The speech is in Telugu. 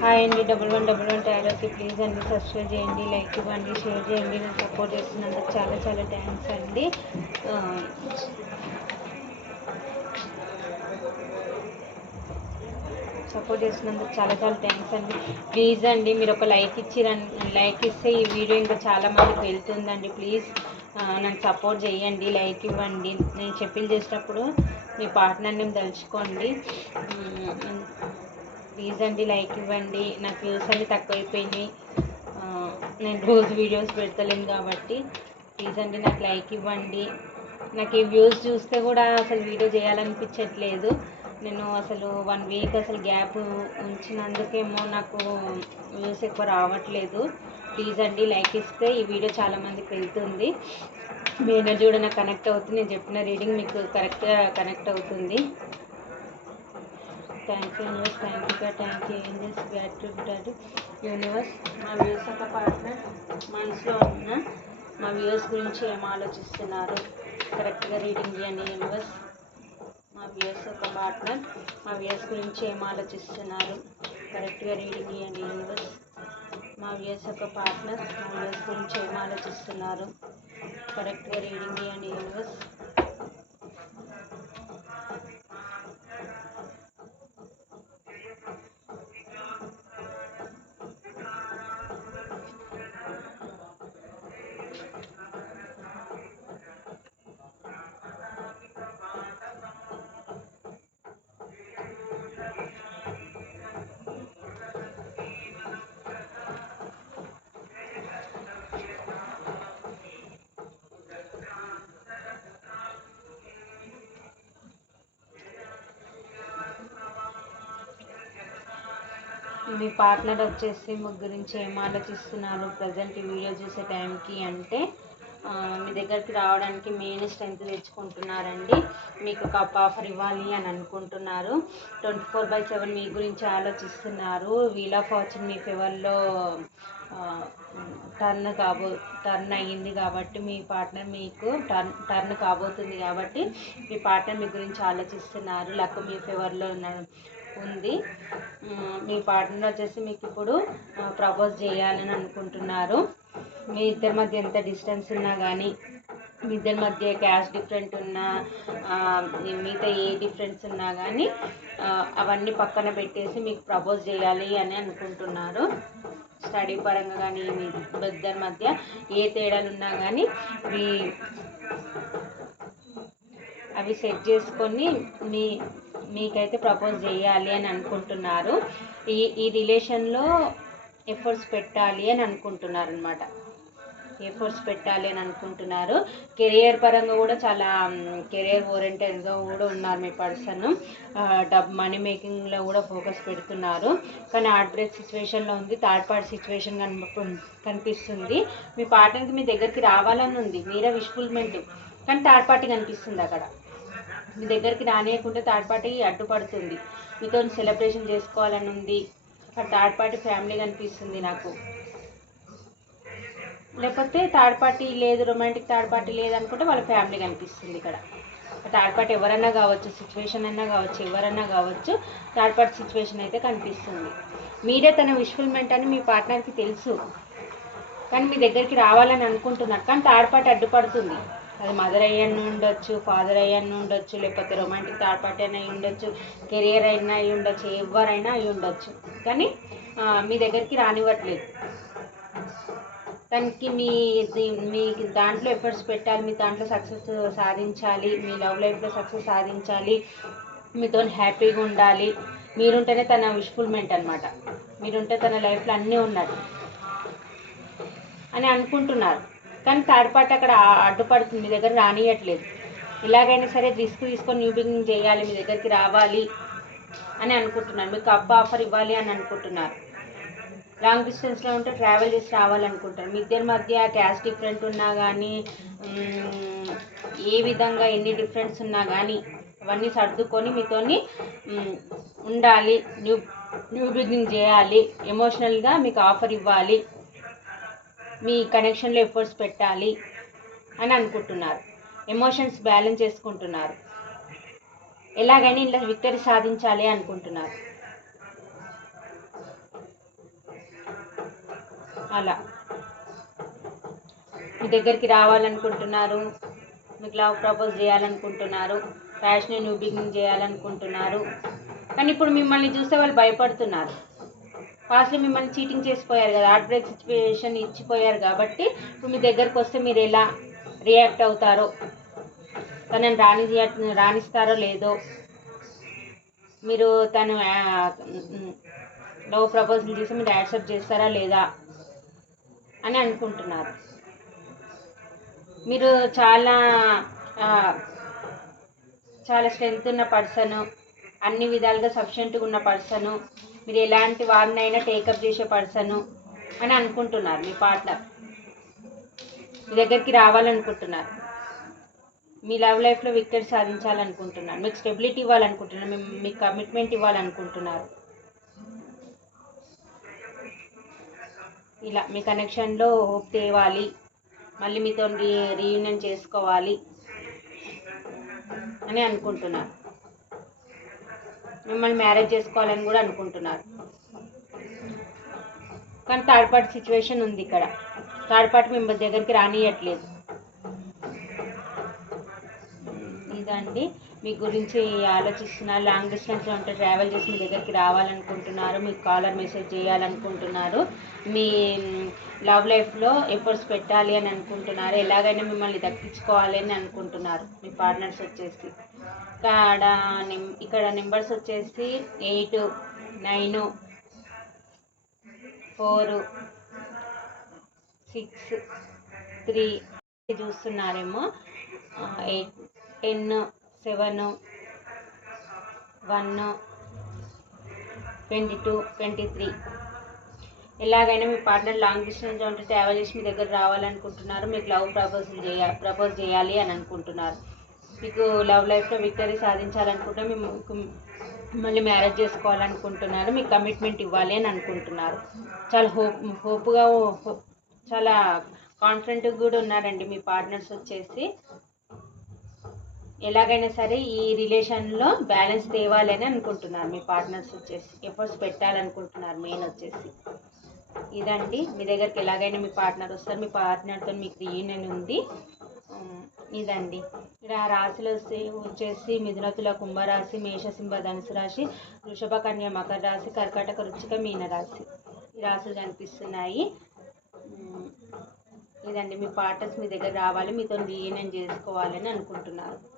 హాయ్ అండి డబుల్ వన్ డబుల్ వన్ టైలర్కి ప్లీజ్ అండి సబ్స్క్రైబ్ చేయండి లైక్ ఇవ్వండి షేర్ చేయండి నాకు సపోర్ట్ చేస్తున్నందుకు చాలా చాలా థ్యాంక్స్ అండి. సపోర్ట్ చేసినందుకు చాలా చాలా థ్యాంక్స్ అండి. ప్లీజ్ అండి మీరు ఒక లైక్ ఇచ్చి లైక్ ఇస్తే ఈ వీడియో ఇంకా చాలా మందికి వెళ్తుందండి. ప్లీజ్ నన్ను సపోర్ట్ చేయండి లైక్ ఇవ్వండి. నేను చెప్పిల్ చేసేటప్పుడు మీ పార్ట్నర్ని తలుచుకోండి. ప్లీజ్ అండి లైక్ ఇవ్వండి. నాకు వ్యూస్ అన్ని తక్కువైపోయినాయి. నేను రోజు వీడియోస్ పెడతలేను కాబట్టి ప్లీజ్ అండి నాకు లైక్ ఇవ్వండి. నాకు ఈ వ్యూస్ చూస్తే కూడా అసలు వీడియో చేయాలనిపించట్లేదు. నేను అసలు వన్ వీక్ అసలు గ్యాప్ ఉంచినందుకేమో నాకు వ్యూస్ ఎక్కువ రావట్లేదు. ప్లీజ్ అండి లైక్ ఇస్తే ఈ వీడియో చాలామందికి వెళ్తుంది. మీ ఎనర్జీ కూడా నాకు కనెక్ట్ అవుతుంది. నేను చెప్పిన రీడింగ్ మీకు కరెక్ట్గా కనెక్ట్ అవుతుంది. Thank you universe thank you thank you angels gratitude daddy universe మా వ్యూస్ ఒక పార్ట్నర్ మనసులో ఉన్న మా వ్యూస్ గురించి ఏం ఆలోచిస్తున్నారు? కరెక్ట్గా రీడింగ్ చేయండి యూనివర్స్ మా వ్యూస్ ఒక పార్ట్నర్ మా వ్యూస్ గురించి ఏం ఆలోచిస్తున్నారు? కరెక్ట్గా రీడింగ్ చేయండి యూనివర్స్ మా వ్యూస్ ఒక పార్ట్నర్ మా వ్యూస్ గురించి ఏం ఆలోచిస్తున్నారు? కరెక్ట్గా రీడింగ్ చేయండి యూనివర్స్ మీ పార్ట్నర్ వచ్చేసి మీ గురించి ఏం ఆలోచిస్తున్నారు ప్రజెంట్ ఈ వీడియో చూసే టైంకి అంటే మీ దగ్గరికి రావడానికి మెయిన్ స్ట్రెంత్ తెచ్చుకుంటున్నారండి. మీకు ఒక ఆఫర్ ఇవ్వాలి అని అనుకుంటున్నారు. ట్వంటీ ఫోర్ బై సెవెన్ మీ గురించి ఆలోచిస్తున్నారు. వీల్ ఆఫ్ ఫార్చ్యూన్ మీ ఫేవర్లో టర్న్ కాబో టర్న్ అయ్యింది కాబట్టి మీ పార్ట్నర్ మీకు టర్న్ టర్న్ కాబోతుంది కాబట్టి మీ పార్ట్నర్ మీ గురించి ఆలోచిస్తున్నారు. లక్ మీ ఫేవర్లో ఉంది. మీ పార్ట్నర్ వచ్చేసి మీకు ఇప్పుడు ప్రపోజ్ చేయాలని అనుకుంటున్నారు. మీ ఇద్దరి మధ్య ఎంత డిస్టెన్స్ ఉన్నా కానీ మీ ఇద్దరి మధ్య క్యాష్ డిఫరెంట్ ఉన్నా మిగతా ఏ డిఫరెన్స్ ఉన్నా కానీ అవన్నీ పక్కన పెట్టేసి మీకు ప్రపోజ్ చేయాలి అని అనుకుంటున్నారు. స్టడీ పరంగా కానీ మీ ఇద్దరి మధ్య ఏ తేడాలు ఉన్నా కానీ మీ అవి సెట్ చేసుకొని మీ మీకైతే ప్రపోజ్ చేయాలి అని అనుకుంటున్నారు. ఈ ఈ రిలేషన్లో ఎఫర్ట్స్ పెట్టాలి అని అనుకుంటున్నారు అనమాట ఎఫర్ట్స్ పెట్టాలి అని అనుకుంటున్నారు. కెరియర్ పరంగా కూడా చాలా కెరియర్ ఓరియంటెడ్గా కూడా ఉన్నారు మీ పర్సన్ డబ్ మనీ మేకింగ్లో కూడా ఫోకస్ పెడుతున్నారు. కానీ హార్ట్ బ్రేక్ సిచ్యువేషన్లో ఉంది థర్డ్ పార్టీ సిచ్యువేషన్ కనిపిస్తుంది. మీ పార్ట్నర్కి మీ దగ్గరికి రావాలని ఉంది మీరే విష్ఫుల్మెంట్ కానీ థర్డ్ పార్టీ కనిపిస్తుంది అక్కడ. మీ దగ్గరికి రానియకుండా థర్డ్ పార్టీ అడ్డుపడుతుంది. మీతో సెలబ్రేషన్ చేసుకోవాలని ఉంది. అక్కడ థర్డ్ పార్టీ ఫ్యామిలీ కనిపిస్తుంది నాకు. లేకపోతే థర్డ్ పార్టీ లేదు రొమాంటిక్ థర్డ్ పార్టీ లేదు అనుకుంటే వాళ్ళ ఫ్యామిలీ కనిపిస్తుంది ఇక్కడ. థర్డ్ పార్టీ ఎవరన్నా కావచ్చు సిచ్యువేషన్ అన్నా కావచ్చు ఎవరన్నా కావచ్చు థర్డ్ పార్టీ సిచ్యువేషన్ అయితే కనిపిస్తుంది. మీరే తన విష్ఫుల్మెంట్ అని మీ పార్ట్నర్కి తెలుసు. కానీ మీ దగ్గరికి రావాలని అనుకుంటున్నారు. కానీ థర్డ్ పార్టీ అడ్డుపడుతుంది. అది మదర్ అయ్యని ఉండొచ్చు ఫాదర్ అయ్యని ఉండొచ్చు లేకపోతే రొమాంటిక్ థర్డ్ పార్టీ అయినా అయి ఉండొచ్చు కెరియర్ అయినా అయి ఉండొచ్చు ఎవరైనా అయి ఉండొచ్చు. కానీ మీ దగ్గరికి రానివ్వట్లేదు. దానికి మీ మీ దాంట్లో ఎఫర్ట్స్ పెట్టాలి మీ దాంట్లో సక్సెస్ సాధించాలి మీ లవ్ లైఫ్లో సక్సెస్ సాధించాలి మీతో హ్యాపీగా ఉండాలి. మీరుంటేనే తన విష్ఫుల్మెంట్ అనమాట మీరుంటే తన లైఫ్లో అన్నీ ఉన్నట్టు అని అనుకుంటున్నారు. కానీ థర్డ్ పార్టీ అక్కడ అడ్డుపడుతుంది. మీ దగ్గర రానియట్లేదు. ఇలాగైనా సరే రిస్క్ తీసుకొని న్యూ బిగినింగ్ చేయాలి మీ దగ్గరికి రావాలి అని అనుకుంటున్నారు. మీకు అబ్బా ఆఫర్ ఇవ్వాలి అని అనుకుంటున్నారు. లాంగ్ డిస్టెన్స్లో ఉంటే ట్రావెల్ చేసి రావాలనుకుంటారు మీ ఇద్దరి మధ్య క్యాష్ డిఫరెంట్ ఉన్నా కానీ ఏ విధంగా ఎన్ని డిఫరెన్స్ ఉన్నా కానీ అవన్నీ సర్దుకొని మీతోని ఉండాలి. న్యూ న్యూ బిగినింగ్ చేయాలి. ఎమోషనల్గా మీకు ఆఫర్ ఇవ్వాలి. మీ కనెక్షన్లో ఎఫర్ట్స్ పెట్టాలి అని అనుకుంటున్నారు. ఎమోషన్స్ బ్యాలెన్స్ చేసుకుంటున్నారు. ఎలాగైనా ఇలా విక్టరీ సాధించాలి అనుకుంటున్నారు. అలా. మీ దగ్గరికి రావాలనుకుంటున్నారు. మీకు లవ్ ప్రపోజ్ చేయాలనుకుంటున్నారు. ఫ్యాషన్ న్యూ బిగినింగ్ చేయాలనుకుంటున్నారు. కానీ ఇప్పుడు మిమ్మల్ని చూస్తే వాళ్ళు భయపడుతున్నారు. పాస్ట్లో మిమ్మల్ని చీటింగ్ చేసిపోయారు కదా హార్ట్ బ్రేక్ సిచ్యువేషన్ ఇచ్చిపోయారు కాబట్టి ఇప్పుడు మీ దగ్గరకు వస్తే మీరు ఎలా రియాక్ట్ అవుతారో? తనని రాణి రాణిస్తారో లేదో? మీరు తను లవ్ ప్రపోజల్ చేసి మీరు యాక్సెప్ట్ చేస్తారా లేదా అని అనుకుంటున్నారు. మీరు చాలా చాలా స్ట్రెంగ్త్ ఉన్న పర్సన్ అన్ని విధాలుగా సఫిషియెంట్గా ఉన్న పర్సను మీరు ఎలాంటి వారినైనా టేకప్ చేసే పర్సను అని అనుకుంటున్నారు మీ పార్ట్నర్ మీ దగ్గరికి రావాలనుకుంటున్నారు. మీ లవ్ లైఫ్లో విక్టరీ సాధించాలనుకుంటున్నారు. మీకు స్టెబిలిటీ ఇవ్వాలనుకుంటున్నారు. మీ- మీకు కమిట్మెంట్ ఇవ్వాలనుకుంటున్నారు. ఇలా మీ కనెక్షన్లో హోప్ తేవాలి. మళ్ళీ మీతో రీ రీయూనియన్ చేసుకోవాలి. అని అనుకుంటున్నారు. మిమ్మల్ని మ్యారేజ్ చేసుకోవాలని కూడా అనుకుంటున్నారు. కానీ థర్డ్ పార్టీ సిచ్యువేషన్ ఉంది ఇక్కడ. థర్డ్ పార్టీ మిమ్మల్ని దగ్గరికి రానియట్లేదు. ఇదండి. మీ గురించి ఆలోచిస్తున్నారు లాంగ్ డిస్టెన్స్లో ఉంటే ట్రావెల్ చేసి మీ దగ్గరికి రావాలనుకుంటున్నారు మీకు కాలర్ మెసేజ్ చేయాలనుకుంటున్నారు మీ లవ్ లైఫ్లో ఎఫర్ట్స్ పెట్టాలి అని అనుకుంటున్నారు ఎలాగైనా మిమ్మల్ని దక్కించుకోవాలి అని అనుకుంటున్నారు మీ పార్ట్నర్స్ వచ్చేసి. ఇక్కడ నిమ్ ఇక్కడ నెంబర్స్ వచ్చేసి eight nine four six three చూస్తున్నారేమో eight ten seven one twenty two twenty three. ఎలాగైనా మీ పార్ట్నర్ లాంగ్ డిస్టెన్స్ ఉంటే ట్రావెల్ చేసి మీ దగ్గర రావాలనుకుంటున్నారు మీకు లవ్ ప్రపోజల్ చేయ ప్రపోజ్ చేయాలి అని అనుకుంటున్నారు. మీకు లవ్ లైఫ్లో విక్టరీ సాధించాలనుకుంటే మీకు మళ్ళీ మ్యారేజ్ చేసుకోవాలనుకుంటున్నారు మీకు కమిట్మెంట్ ఇవ్వాలి అని అనుకుంటున్నారు. చాలా హోప్ హోప్గా చాలా కాన్ఫిడెంట్గా కూడా ఉన్నారండి మీ పార్ట్నర్స్ వచ్చేసి. ఎలాగైనా సరే ఈ రిలేషన్లో బ్యాలెన్స్ తేవాలని అనుకుంటున్నారు మీ పార్ట్నర్స్ వచ్చేసి ఎఫర్ట్స్ పెట్టాలనుకుంటున్నారు మెయిన్ వచ్చేసి. ఇదండి. మీ దగ్గరికి ఎలాగైనా మీ పార్ట్నర్ వస్తారు. మీ పార్ట్నర్తో మీకు రీయూనియన్ ఉంది. ఇదండి. ఇక్కడ ఆ రాశులు వస్తే వచ్చేసి మిథునతుల కుంభరాశి మేషసింహ ధనుసు రాశి వృషభ కన్య మకర రాశి కర్కాటక రుచిక మీన రాశి ఈ రాశులు కనిపిస్తున్నాయి. ఇదండి. మీ పార్ట్నర్స్ మీ దగ్గర రావాలి. మీతో రీయూనియన్ చేసుకోవాలని అనుకుంటున్నారు